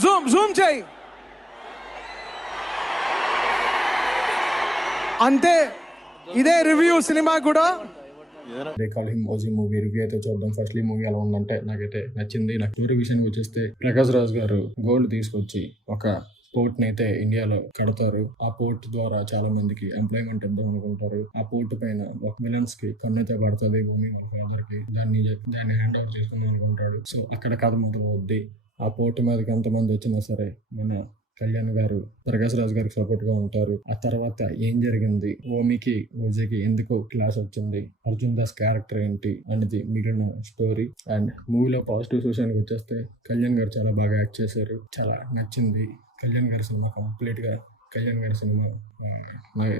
Zoom Zoom చేయి. అంతే, ఇదే రివ్యూ సినిమా కూడా. They call him OG movie review అయితే చూద్దాం. ఫస్ట్ ఈ మూవీ ఎలా ఉందంటే నాకైతే నచ్చింది. నాకు స్టోరీ విషయానికి వచ్చేస్తే ప్రకాష్ రాజ్ గారు గోల్డ్ తీసుకొచ్చి ఒక పోర్ట్ ని అయితే ఇండియాలో కడతారు. ఆ పోర్ట్ ద్వారా చాలా మందికి ఎంప్లాయ్మెంట్ ఇద్దాం అనుకుంటారు. ఆ పోర్ట్ పైన ఒక విలన్స్ కి కన్నైతే పడుతుంది. భూమి వాళ్ళ ఫాదర్ కి దాన్ని హ్యాండ్ ఓవర్ చేసుకుందాం అనుకుంటాడు. సో అక్కడ కథ మొదలవుద్ది. ఆ పోర్ట్ మీదకి ఎంతమంది వచ్చినా సరే మన కళ్యాణ్ గారు ప్రకాష్ రాజ్ గారికి సపోర్ట్ గా ఉంటారు. ఆ తర్వాత ఏం జరిగింది, ఓమికి ఓజీకి ఎందుకు క్లాస్ వచ్చింది, అర్జున్ దాస్ క్యారెక్టర్ ఏంటి అనేది మిగిలిన స్టోరీ. అండ్ మూవీలో పాజిటివ్ విషయానికి వచ్చేస్తే కళ్యాణ్ గారు చాలా బాగా యాక్ట్ చేశారు. చాలా నచ్చింది కళ్యాణ్ గారి సినిమా. కంప్లీట్ గా కళ్యాణ్ గారి సినిమా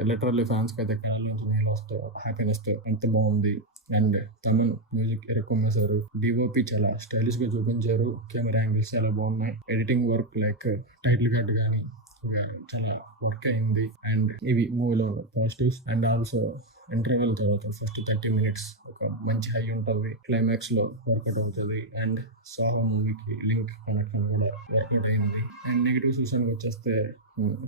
లిటరల్లీ ఫ్యాన్స్ కి అయితే కళ్ళలోంచి నీళ్ళు వస్తాయి హ్యాపీనెస్ తో. అంత బాగుంది. అండ్ తమన్ మ్యూజిక్ ఎరుకొమ్మేశారు. డిఓపి చాలా స్టైలిష్ గా చూపించారు. కెమెరా యాంగిల్స్ చాలా బాగున్నాయి. Editing work like title card కానీ చాలా వర్క్ అయింది. అండ్ ఇవి మూవీలో పాజిటివ్స్. అండ్ ఆల్సో ఇంటర్వెల్ తర్వాత ఫస్ట్ 30 minutes ఒక మంచి హై ఉంటుంది. క్లైమాక్స్ లో వర్కౌట్ అవుతుంది. అండ్ సాహో మూవీకి లింక్ కనెక్షన్ కూడా వర్కౌట్ అయింది. అండ్ నెగిటివ్ విషయానికి వచ్చేస్తే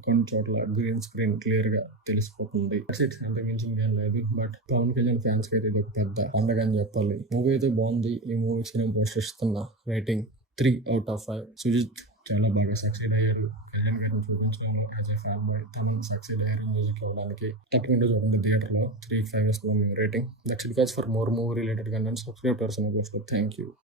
కొన్ని చోట్ల గ్రీన్ స్క్రీన్ క్లియర్ గా తెలిసిపోతుంది. అంత మించింది ఏం లేదు. బట్ పవన్ కళ్యాణ్ ఫ్యాన్స్ కి అయితే ఇది ఒక పెద్ద పండగ అని చెప్పాలి. మూవీ అయితే బాగుంది. ఈ మూవీకి నేను పోస్టిస్తున్న రేటింగ్ 3/5. సుజిత్ చాలా బాగా సక్సీడ్ అయ్యారు. కళ్యాణ్ గారిని చూపించడంలో as a fan boy Thaman succeed అయ్యారు మ్యూజిక్ ఇవ్వడానికి. తప్పకుండా చూడండి థియేటర్లో. 3/5 ఇస్తున్నాం మేము rating. That's it guys. For more movie related content subscribe to our channel. Thank you.